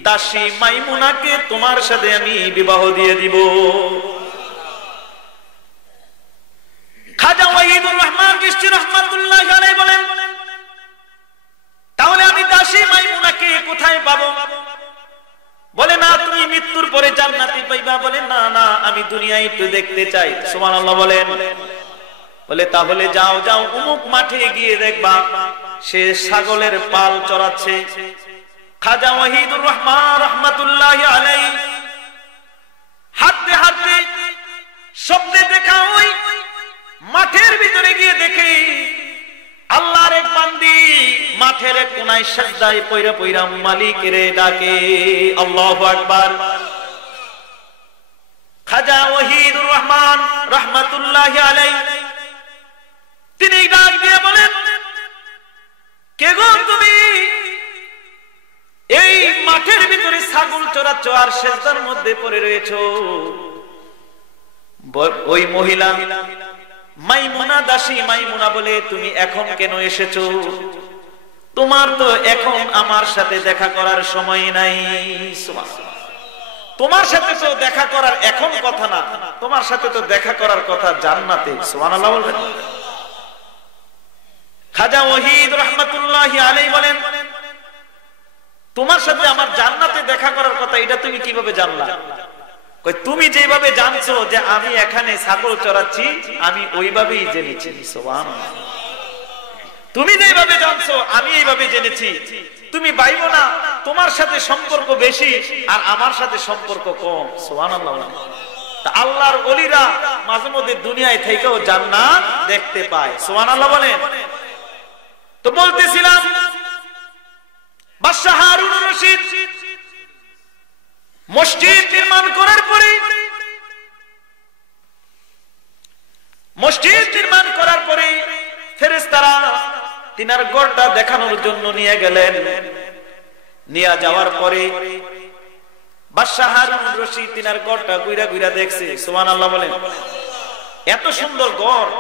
দাসী মাইমুনাকে তোমার সাথে আমি বিবাহ দিয়ে দিব। খাজা ওয়াহিদুর রহমান চিশতি রাহমাতুল্লাহি আলাইহি বলেন, তাহলে আমি দাসী মাইমুনাকে কোথায় পাবো? বলে, না, তুমি মৃত্যুর পরে জান্নাতে পাইবা। বলে, না না, আমি দুনিয়ায় একটু দেখতে চাই। সুবহানাল্লাহ বলেন। বলে, তাহলে যাও যাও, অমুক মাঠে গিয়ে দেখবা সে ছাগলের পাল চড়াচ্ছে। খাজা ওয়াহিদুর রহমান রাহমাতুল্লাহি আলাইহি হাঁটতে হাঁটতে স্বপ্নে দেখা ওই মাঠের ভিতরে গিয়ে দেখে আল্লাহর এক বান্দি মাঠের এক কোনায় সিজদায় পইরা পইরা মালিকের ডাকে, আল্লাহু আকবার। খাজা ওয়াহিদুর রহমান রাহমাতুল্লাহি আলাইহি তিনি ডাক দিয়ে বলেন, কে গো তুমি? এই মাঠের ভিতরে ছাগল চড়াচ্ছ আর সিজদার মধ্যে পড়ে রয়েছো। ওই মহিলা মাইমুনা, দাসী মাইমুনা বলে, তুমি এখন কেন এসেছো? তোমার তো এখন আমার সাথে দেখা করার সময় নাই। তোমার সাথে তো দেখা করার এখন কথা না, তোমার তোমার সাথে তো দেখা করার কথা জান্নাতে, সুবহানাল্লাহ বলবেন। খাজা ওয়াহিদ রাহমাতুল্লাহি আলাইহি বলেন, তোমার সাথে আমার জান্নাতে দেখা করার কথা, এটা তুমি কিভাবে জানলা? কই তুমি যেভাবে জানছো যে আমি এখানে ছাগল চড়াচ্ছি, আমি ওইভাবেই জেনেছি। সুবহানাল্লাহ। তুমি যেভাবে জানছো আমি এইভাবে জেনেছি। তুমি ভাইবো না তোমার সাথে সম্পর্ক বেশি আর আমার সাথে সম্পর্ক কম। সুবহানাল্লাহ। তা আল্লাহর ওলিরা মাঝে মধ্যে দুনিয়ায় থেকেও জান্নাত দেখতে পায়। সুবহানাল্লাহ বলেন। তো বলতেছিলাম বাদশাহ হারুন রশিদ মসজিদ নির্মাণ করার পরে ফেরেশতারা তিনার গড়টা দেখানোর জন্য নিয়ে গেলেন। নিয়ে যাওয়ার পরে বাদশাহ হারুন রশিদ তিনার গড়টা ঘুরা ঘুরা দেখছে। সুবহানাল্লাহ বলেন। এত সুন্দর গড়।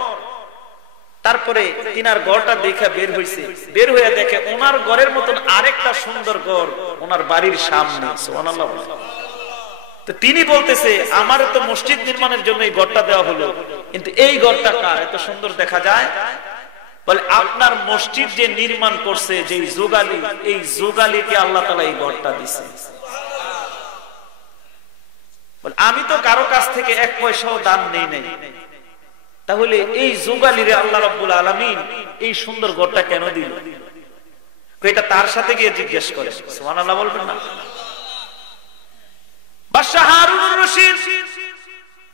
তারপরে তিনার গড়টা দেখে বের হইছে, বের হয়ে দেখে ওনার গড়ের মতন আরেকটা সুন্দর গড় ওনার বাড়ির সামনে। সুবহানাল্লাহ। তো তিনি বলতেছে আমার তো মসজিদ নির্মাণের জন্য এই গড়টা দেওয়া হলো, কিন্তু এই গড়টা কার এত সুন্দর দেখা যায়? বলে আপনার মসজিদ যে নির্মাণ করছে যে যোগালী, এই যোগালীকে আল্লাহ তাআলা এই গড়টা দিয়েছে। বলে আমি তো কারো কাছ থেকে এক পয়সাও দান নেই নাই, তাহলে এই যোগালীরে আল্লাহ রাব্বুল আলামিন এই সুন্দর গড়টা কেন দিল? এটা তার সাথে গিয়ে জিজ্ঞেস করে। সুবহানাল্লাহ বলবেন না? বাদশাহ হারুন রশিদ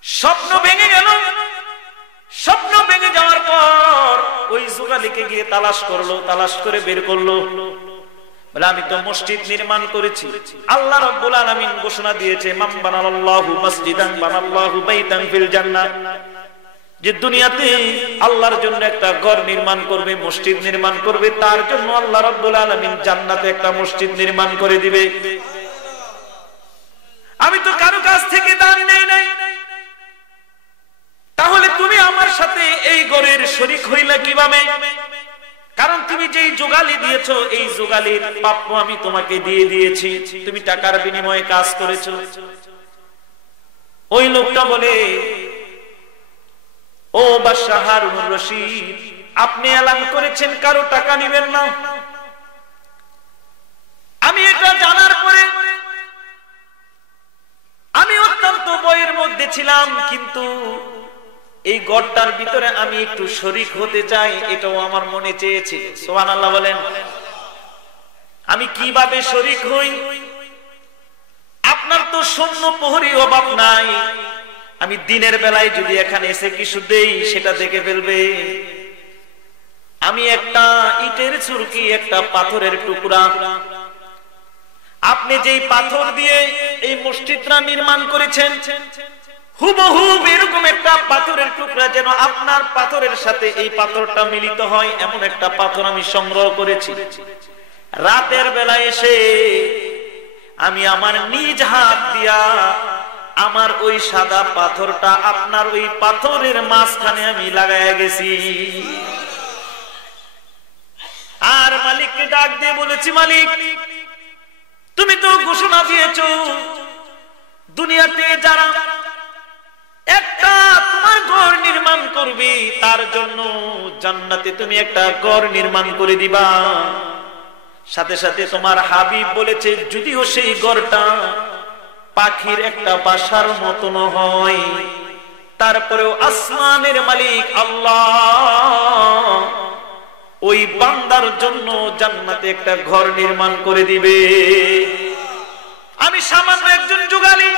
স্বপ্ন ভেঙে গেল। স্বপ্ন ভেঙে যাওয়ার পর ওই যোগালীকে গিয়ে তালাশ করলো, তালাশ করে বের করলো। বলে আমি তো মসজিদ নির্মাণ করেছি। আল্লাহ রাব্বুল আলামিন ঘোষণা দিয়েছে মান বানাল্লাহু মাসজিদান বানাল্লাহু বাইতান ফিল জান্নাহ, যে দুনিয়াতে আল্লাহর জন্য একটা ঘর নির্মাণ করবে, মসজিদ নির্মাণ করবে, তার জন্য আল্লাহ রাব্বুল আলামিন জান্নাতে একটা মসজিদ নির্মাণ করে দিবে। আমি তো কারো কাছ থেকে দান নেই নাই, তাহলে তুমি আমার সাথে এই ঘরের শরীক হইলা কিভাবে? কারণ তুমি যেই যোগালী দিয়েছো এই যোগালীর প্রাপ্য আমি তোমাকে দিয়ে দিয়েছি, তুমি টাকার বিনিময়ে কাজ করেছো। ওই লোকটা বলে ও বাদশাহ হারুন রশিদ, আপনি এলান করেছেন কারো টাকা নেবেন না। আমি এটা জানার পরে আমি অত্যন্ত ভয়ের মধ্যে ছিলাম, কিন্তু এই গড়টার ভিতরে আমি একটু শরীক হতে চাই, এটাও আমার মনে চেয়েছে। সুবহানাল্লাহ বলেন। আমি কিভাবে শরীক হই? আপনার তো সৈন্য প্রহরী অভাব নাই, আমি দিনের বেলায় যদি এখানে এসে কিছু দেই সেটা দেখে ফেলবে। আমি একটা ইটের চুরকি, একটা পাথরের টুকরা, আপনি যেই পাথর দিয়ে এই মসজিদটা নির্মাণ করেছেন হুবহু এরকম একটা পাথরের টুকরা যেন আপনার পাথরের সাথে এই পাথরটা মিলিত হয়, এমন একটা পাথর আমি সংগ্রহ করেছি। রাতের বেলায় এসে আমি আমার নিজ হাত দিয়া আমার ওই সাদা পাথরটা আপনার ওই পাথরের মাঝখানে আমি লাগাইয়া গেছি। আর মালিককে ডাক দিয়ে বলেছি, মালিক তুমি তো ঘোষণা দিয়েছো দুনিয়াতে যারা একটা তোমার ঘর নির্মাণ করবে তার জন্য জান্নাতে তুমি একটা ঘর নির্মাণ করে দিবা। সাথে সাথে তোমার হাবিব বলেছে যদিও সেই ঘরটা পাখির একটা বাসার মতন হয়, তারপরেও আসমানের মালিক আল্লাহ ওই বান্দার জন্য জান্নাতে একটা ঘর নির্মাণ করে দিবে। আমি সামান্য একজন যোগালী,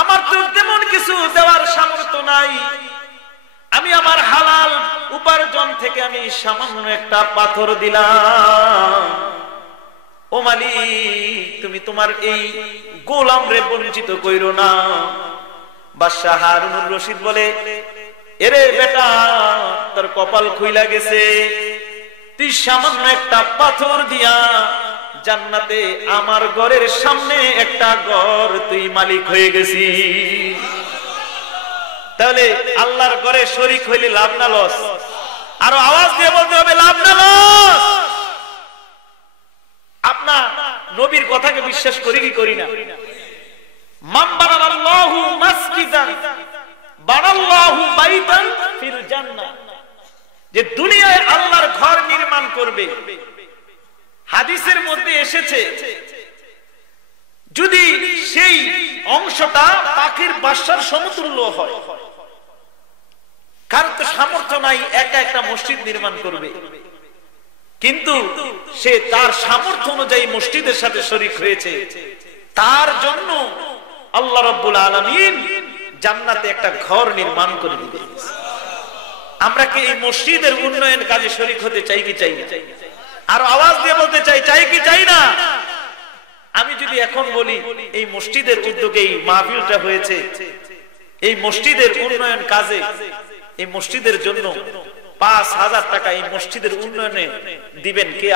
আমার তো তেমন কিছু দেওয়ার সামর্থ্য নাই, আমি আমার হালাল উপার্জন থেকে আমি সামান্য একটা পাথর দিলাম। ও মালিক তুমি তোমার এই গোলাম রে বঞ্চিত কইরো না। বাদশাহ হারুন রশিদ বলে, এরে বেটা তোর কপাল খুইলা গেছে, তুই সামান্য একটা পাথর দিয়া জান্নাতে আমার ঘরের সামনে একটা ঘর তুই মালিক হয়ে গেছি। তাহলে আল্লাহর ঘরে শরীক হইলে লাভ না লস? আরো আওয়াজ দিয়ে বলতে হবে লাভ না লস? আপনার নবীর কথাকে বিশ্বাস করি কি করি না? মান বানাল্লাহু মাসজিদান বানাল্লাহু বাইতান ফিল জান্নাহ, যে দুনিয়ায় আল্লাহর ঘর নির্মাণ করবে। হাদিসের মধ্যে এসেছে যদি সেই অংশটা পাখির বাসার সমতুল্য হয়, কারণ তো সামর্থ্য নাই একা একটা মসজিদ নির্মাণ করবে, কিন্তু সে তার সামর্থ্য অনুযায়ী মসজিদের সাথে শরীক হয়েছে, তার জন্য আল্লাহ রাব্বুল আলামিন জান্নাতে একটা ঘর নির্মাণ করে দিবে। আমরা কি এই মসজিদের উন্নয়ন কাজে শরীক হতে চাই কি চাই না? আর আওয়াজ দিয়ে বলতে চাই, চাই কি চাই না? আমি যদি এখন বলি এই মসজিদের উদ্যোগে এই মাহফিলটা হয়েছে, এই মসজিদের উন্নয়ন কাজে, এই মসজিদের জন্য ৫,০০০ টাকা এই মসজিদের উন্নয়নে দিবেন কে?